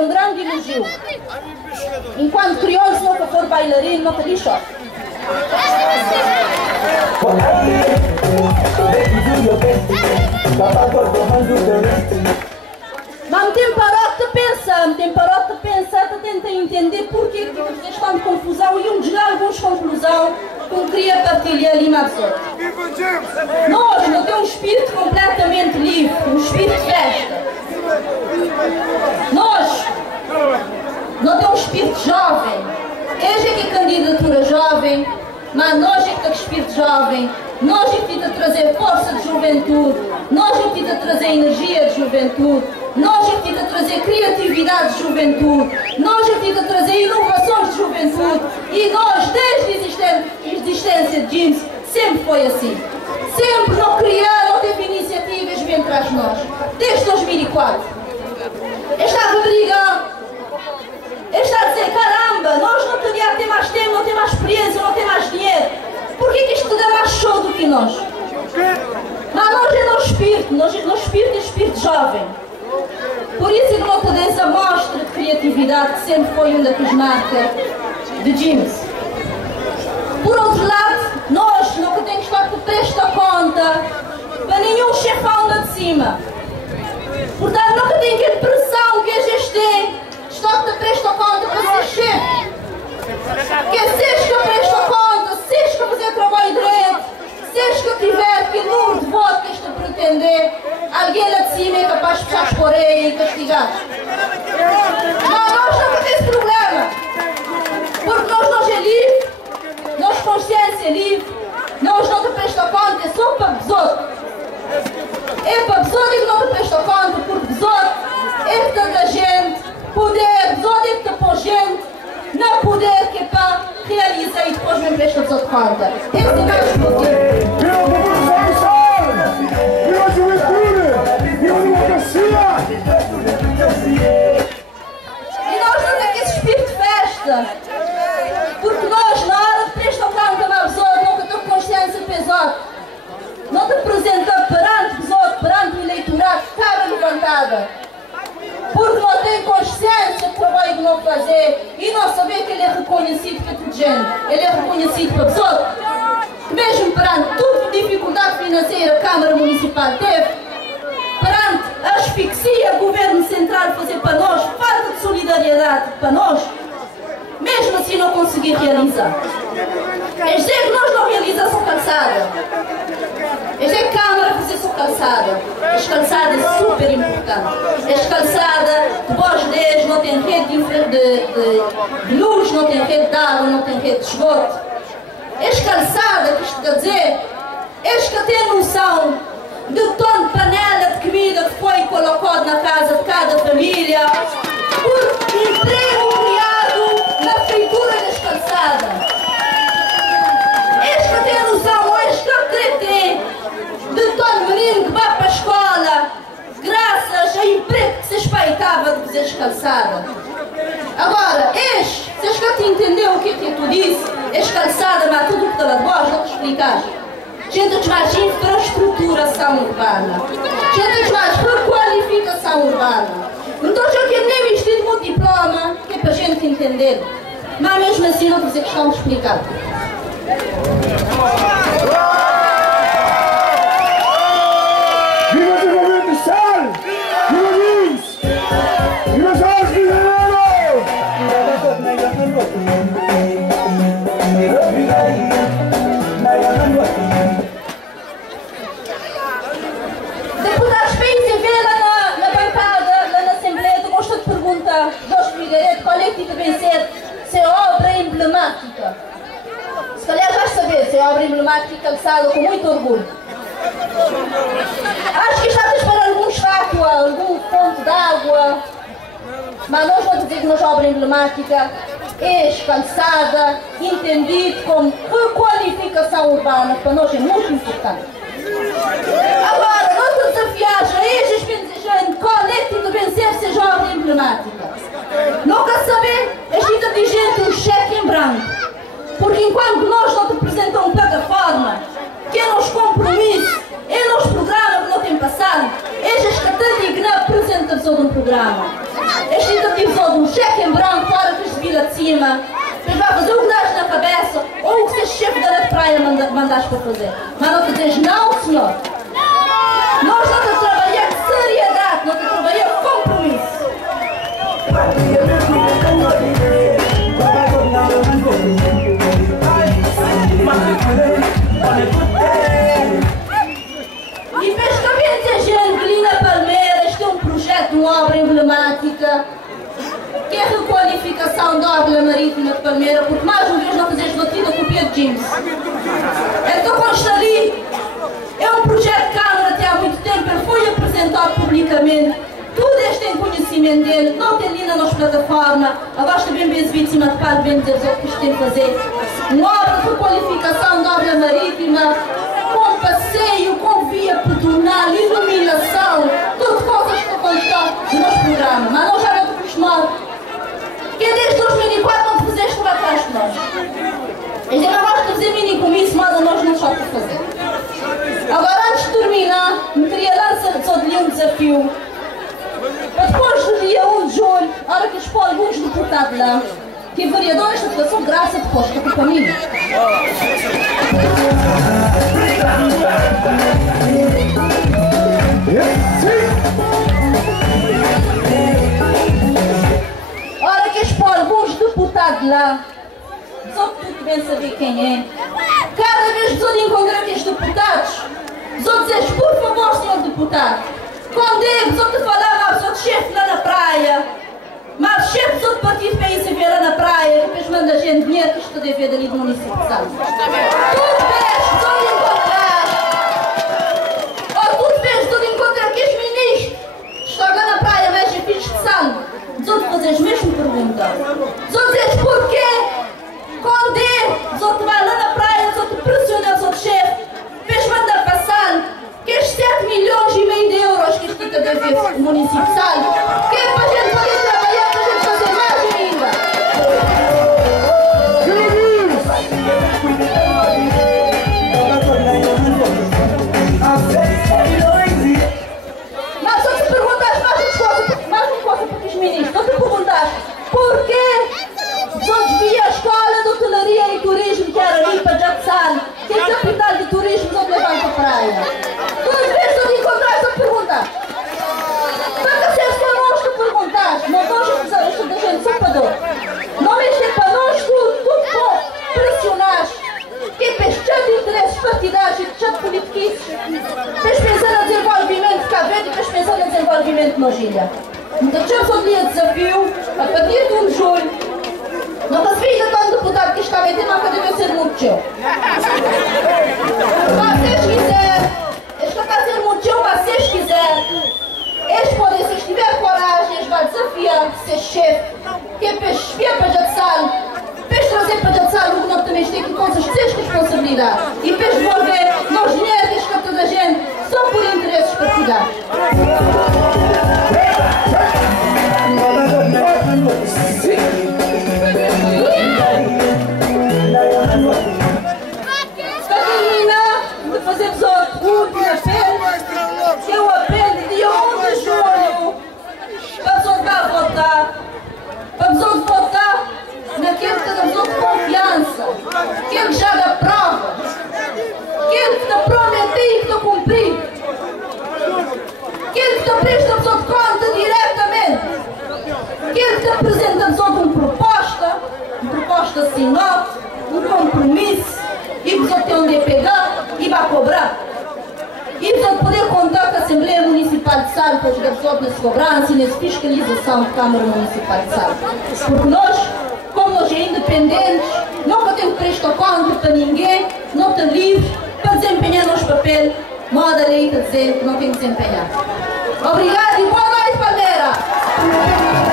um grande elogio. Enquanto crioulo, se nunca for bailarino, nunca diz só. Mas me tem parado de pensar, de tentar entender porque que vocês estão de confusão e chegar a algumas conclusões que eu queria partilhar ali na pessoa. Nós não temos um espírito completamente livre, um espírito de festa. Nós não temos um espírito jovem. Esta é que é candidatura jovem, mas nós é que temos espírito jovem. Nós é que temos a trazer força de juventude, nós é que temos a trazer energia de juventude, nós é que temos a trazer criatividade de juventude, nós é que temos a trazer inovações de juventude e nós, desde a existência de James, sempre foi assim. Sempre não criaram, não teve iniciativas bem atrás de nós, desde 2004. Esta Rodrigo está a dizer, caramba, nós não temos ter mais tempo, não temos mais experiência, não temos mais dinheiro. Por que isto tudo é mais show do que nós? Mas nós é nosso espírito, nosso espírito é espírito jovem. Por isso é que nós temos a mostra de criatividade que sempre foi uma das marcas de James. Por outro lado, nós nunca temos que estar por presta conta para nenhum chefão lá de cima. Portanto, nunca tem que ter pressão que a gente tem. Estou te presta conta para ser chefe. Que seja que eu presto conta, seja que eu fazer trabalho direito, seja que eu tiver que número de votos que estou a pretender, alguém lá de cima é capaz de puxar por aí e castigar. Não, nós não temos esse problema. Porque nós é livre, nós consciência é livre, nós não te presta conta, é só para besouro. É para besouro que não te presta conta, porque besouro é que tanta gente, poder, besouro é que te põe gente. Não poder que é para realizar e depois me presta de conta. Esse é mais motivo. Viva a população! Viva a juventude! Viva a democracia! E nós não temos esse espírito de festa. Porque nós, na hora de prestar conta na pessoa, nunca temos consciência pesada. Não te apresentamos perante a pessoa, perante o eleitorado, cara levantada. Porque não tem consciência do trabalho que não fazer e não saber que ele é reconhecido por toda gente. Ele é reconhecido por pessoas. Mesmo perante toda a dificuldade financeira que a Câmara Municipal teve, perante a asfixia que o Governo Central fazer para nós, falta de solidariedade para nós, mesmo assim não conseguir realizar. É dizer que nós não realizamos a calçada. É dizer que a Câmara fazer sua calçada. Esta calçada é super importante. Esta calçada, depois deles, não tem rede de luz, não tem rede de água, não tem rede de esgoto. Esta calçada, que isto quer dizer, eles que têm noção de tom de panela de comida que foi colocado na casa de cada família, por emprego criado na feitura desta calçada. Eles que têm noção, eles que têm de todo menino que vai para a escola, graças ao emprego que se espeitava de fazer calçada. Agora, vocês que entenderam o que tu disse, esta calçada, mas tudo o que está lá de baixo, não te explicaste. Gente, mais infraestruturação urbana. Gente, mais requalificação urbana. Então, já que nem vestido muito diploma, que é para a gente entender. Mas mesmo assim, não fazer questão de explicar. Viva o desenvolvimento social! Viva James! Viva Jorge Guerreiro! Deputados PICV lá na bancada, lá na Assembleia, tu gostas de perguntar, Jorge Figueiredo, qual é que deve ser se é obra emblemática? Se calhar vais saber se é obra emblemática calçada com muito orgulho. Acho que está a esperar algum estátua, algum fonte de água, mas nós vamos dizer que nós obra emblemática é calçada, entendido como requalificação urbana, para nós é muito importante. Agora, nós desafiamos a estes gente qual é que deve vencer seja obra emblemática. Não quer saber, este dirigente um cheque em branco. Porque enquanto nós não te apresentamos plataforma, que é nos compromissos, é nos programas que não tem passado, estes que te digam a apresentação de um programa. Este tipo de um cheque em branco, para que se vira de cima. Mas vai fazer o que dás na cabeça, ou o que seja chefe da praia mandaste para fazer. Mas não te dizes não, senhor. Nós não te trabalhamos com seriedade, não te trabalhamos com compromisso. E pescamente a gente ali na Palmeiras tem um projeto, uma obra emblemática, que é a requalificação da orla marítima de Palmeira, porque mais uma vez não fazes batida com o Pedro James. Então consta ali, é um projeto de Câmara até há muito tempo, ele foi apresentado publicamente, tudo este tem conhecimento dele, não tem ali na nossa plataforma, agora está bem exibido de cima de palco, bem dizer o que isto tem que fazer. Uma obra de requalificação da orla marítima, com passeio, com via pedonal, iluminação, tudo coisas que constam no nosso programa, mas nós já não acostumamos. Que desde 2004 não te fizeste para trás de nós. E já não gosto de fazer mini comício, mas a nós não só para fazer. Agora, antes de terminar, me queria lançar só de um desafio. Para depois do dia 1 de julho, a hora que expõe alguns deputados lá, que o vereador desta votação, graça depois, que é culpa minha. Ora que expõe alguns deputados lá, só que tu bem saber quem é. Cada vez que eu encontrar aqueles deputados, eu dizer, por favor, senhor deputado, quando eu te falava, sou chefe lá na praia, mas chefe do partido para ir se ver lá na praia, depois manda a gente dinheiro que isto deve ver dali do município de Salmo. Tu vês, tu encontrar, ou tu vês, tu encontrar aqueles ministros que estão lá na praia, mas é filhos de Salmo. Tu te fazes a mesma pergunta. Tu dizes porquê? Quando eu te vai lá na praia, eu te pressiona, eu te chefe, depois manda passar que estes 7,5 milhões de euros que isto deve ver o município de Salmo, que é para a gente poder trabalhar, para a gente fazer mais ainda. Mas só te perguntaste mais uma coisa para os ministros, só te perguntaste porquê só desvia a escola de hotelaria e turismo que era ali para Jatsal, que é a capital de turismo, só te levanta a praia. Todas as vezes eu encontrar essa pergunta. Tantas vezes para nós tu perguntaste, não nós esta da gente só para dor. Não mexer para nós tudo bom, pressionaste. Que é já de interesses partidários, já de politiquices. Tens pensando no desenvolvimento de Cabo Verde e tens pensando no desenvolvimento de Nogilha. Então já só dia desafio, a partir de 1 de julho, não se fica tão deputado que está a meter, não deve ser muito teu. Se vocês quiserem, este vai ser muito teu, mas se vocês quiserem, eles podem, se tiver coragem, eles vão desafiar ser chefe, que é para espiar para Jatsal, para trazer para Jatsal o que nós também temos com as suas responsabilidades e para devolver nós dinheiros que toda a gente só por interesses partidários. Para terminar, de fazermos o último apelo, que é o apelo de 1 de julho, para vamos votar naquele que dá de confiança, aquele que já dá prova, aquele que está prometido e que está cumprido, aquele que está presta de conta diretamente, aquele que está apresentando uma proposta assinada, um compromisso, e que só tem onde pegar e vai cobrar. E para poder contar com a Assembleia Municipal de Salmo para ajudar nessa cobrança e nessa fiscalização da Câmara Municipal de Salmo. Porque nós, como nós é independentes, nunca temos que prestar conta para ninguém, não estamos livres para desempenhar nosso papel, moda a lei está dizer que não tem que desempenhar. Obrigado e boa noite, Palmeira!